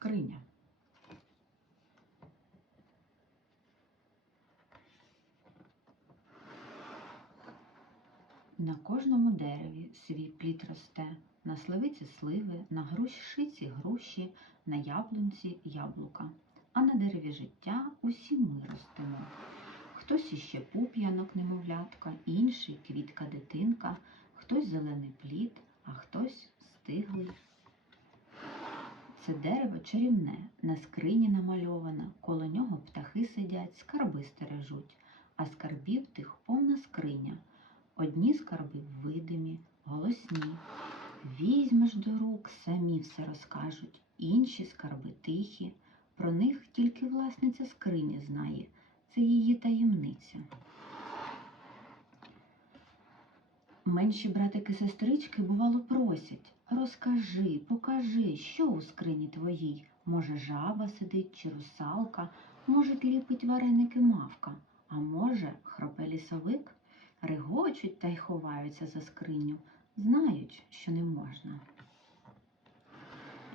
скриня. На кожному дереві свій плід росте, на сливиці сливи, на грушиці груші, на яблунці яблука. А на дереві життя усі ми ростемо. Хтось іще пуп'янок немовлятка, інший квітка дитинка, хтось зелений плід, а хтось стиглий. Це дерево чарівне, на скрині намальоване, коло нього птахи сидять, скарби стережуть, а скарбів тих повна скриня. Одні скарби видимі, голосні. Візьмеш до рук, самі все розкажуть, інші скарби тихі. Про них тільки власниця скрині знає, це її таємниця. Менші братики-сестрички, бувало, просять розкажи, покажи, що у скрині твоїй. Може, жаба сидить чи русалка, може, ліпить вареники мавка, а може, хропе лісовик, регочуть та й ховаються за скриню, знають, що не можна.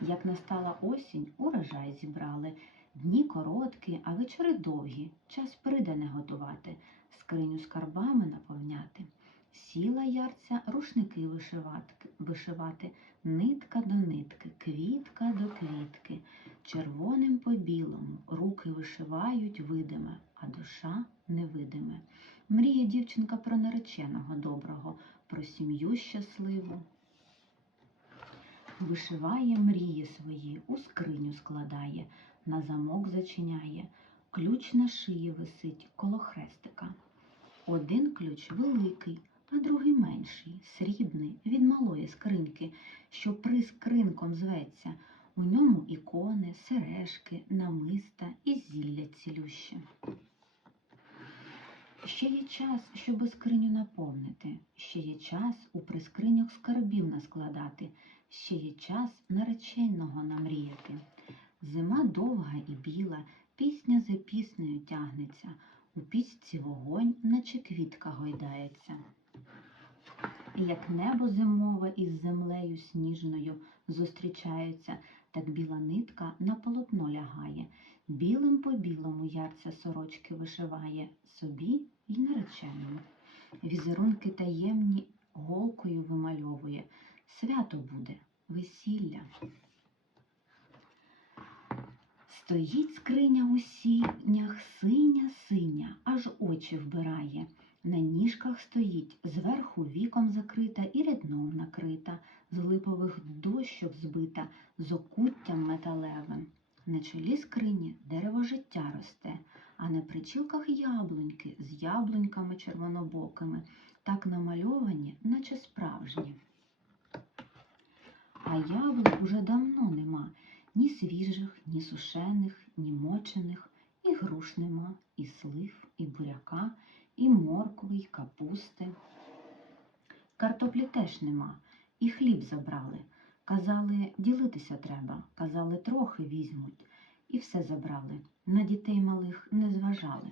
Як настала осінь, урожай зібрали. Дні короткі, а вечори довгі. Час прийде не готувати, скриню скарбами наповняти. Сіла ярця рушники вишивати, нитка до нитки, квітка до квітки. Червоним по білому руки вишивають видиме, а душа невидиме. Мріє дівчинка про нареченого доброго, про сім'ю щасливу. Вишиває мрії свої, у скриню складає, на замок зачиняє, ключ на шиї висить коло хрестика. Один ключ великий, а другий менший, срібний, від малої скриньки, що прискринком зветься. У ньому ікони, сережки, намиста і зілля цілюще. Ще є час, щоби скриню наповнити, ще є час у прискринях скарбів наскладати, ще є час нареченого намріяти. Зима довга і біла, пісня за піснею тягнеться, у пісці вогонь, наче квітка гойдається. Як небо зимове із землею сніжною зустрічаються, так біла нитка на полотно лягає, білим по білому ярця сорочки вишиває собі й нареченому. Візерунки таємні голкою вимальовує. Свято буде, весілля. Стоїть скриня у сінях, синя, синя, аж очі вбирає. На ніжках стоїть, зверху віком закрита і рядном накрита, з липових дощок збита, з окуттям металевим. На чолі скрині дерево життя росте, а на причілках яблуньки з яблуньками червонобокими, так намальовані, наче справжні. А яблук уже давно нема, ні свіжих, ні сушених, ні мочених, і груш нема, і слив, і буряка, і моркви, і капусти. Картоплі теж нема, і хліб забрали. Казали, ділитися треба, казали, трохи візьмуть, і все забрали. На дітей малих не зважали.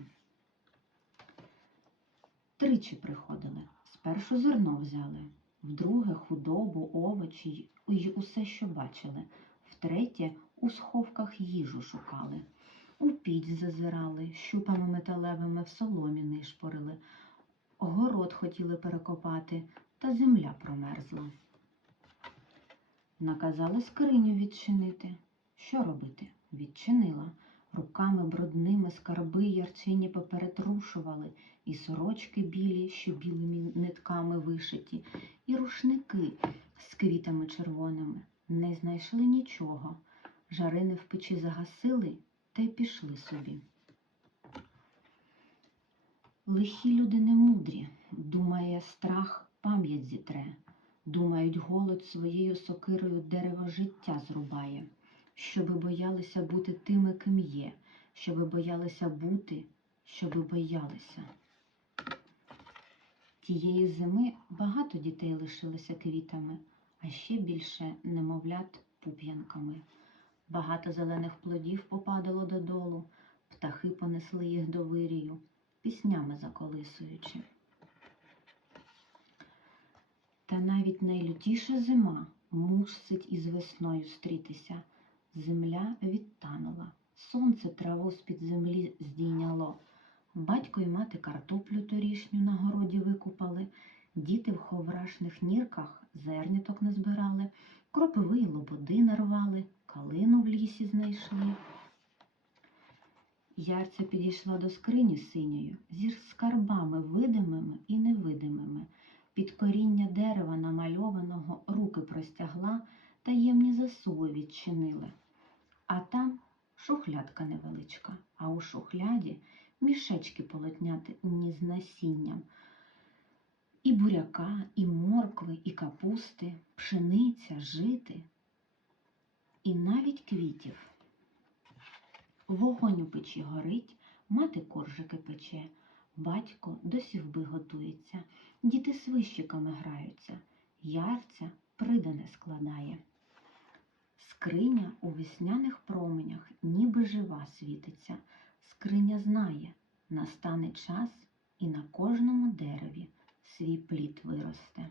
Тричі приходили. Спершу зерно взяли, вдруге худобу, овочі й усе, що бачили. Втретє у сховках їжу шукали. У піч зазирали, щупами металевими в соломі нишпорили. Город хотіли перекопати, та земля промерзла. Наказали скриню відчинити. Що робити? Відчинила. Руками брудними скарби ярчині поперетрушували, і сорочки білі, що білими нитками вишиті, і рушники з квітами червоними. Не знайшли нічого. Жарини в печі загасили та й пішли собі. Лихі люди не мудрі, думає страх, пам'ять зітре, думають, голод своєю сокирою дерево життя зрубає, щоби боялися бути тими, ким є, щоби боялися бути, щоби боялися. Тієї зими багато дітей лишилося квітами, а ще більше немовлят пуп'янками. Багато зелених плодів попадало додолу, птахи понесли їх до вирію, піснями заколисуючи. Та навіть найлютіша зима мусить із весною стрітися. земля відтанула, сонце траву з-під землі здійняло. Батько й мати картоплю торішню на городі викупали, діти в ховрашних нірках зерняток назбирали, кропиви й лободи нарвали, калину в лісі знайшли. Ярця підійшла до скрині синьою зі скарбами видимими і невидимими. Під коріння дерева намальованого руки простягла, таємні засуви відчинили. А там шухлядка невеличка, а у шухляді мішечки полотняні з насінням. І буряка, і моркви, і капусти, пшениця, жити, і навіть квітів. Вогонь у печі горить, мати коржики пече, батько до сівби готується, діти свищиками граються, ярця придане складає. Скриня у весняних променях ніби жива світиться. Скриня знає, настане час і на кожному дереві свій плід виросте.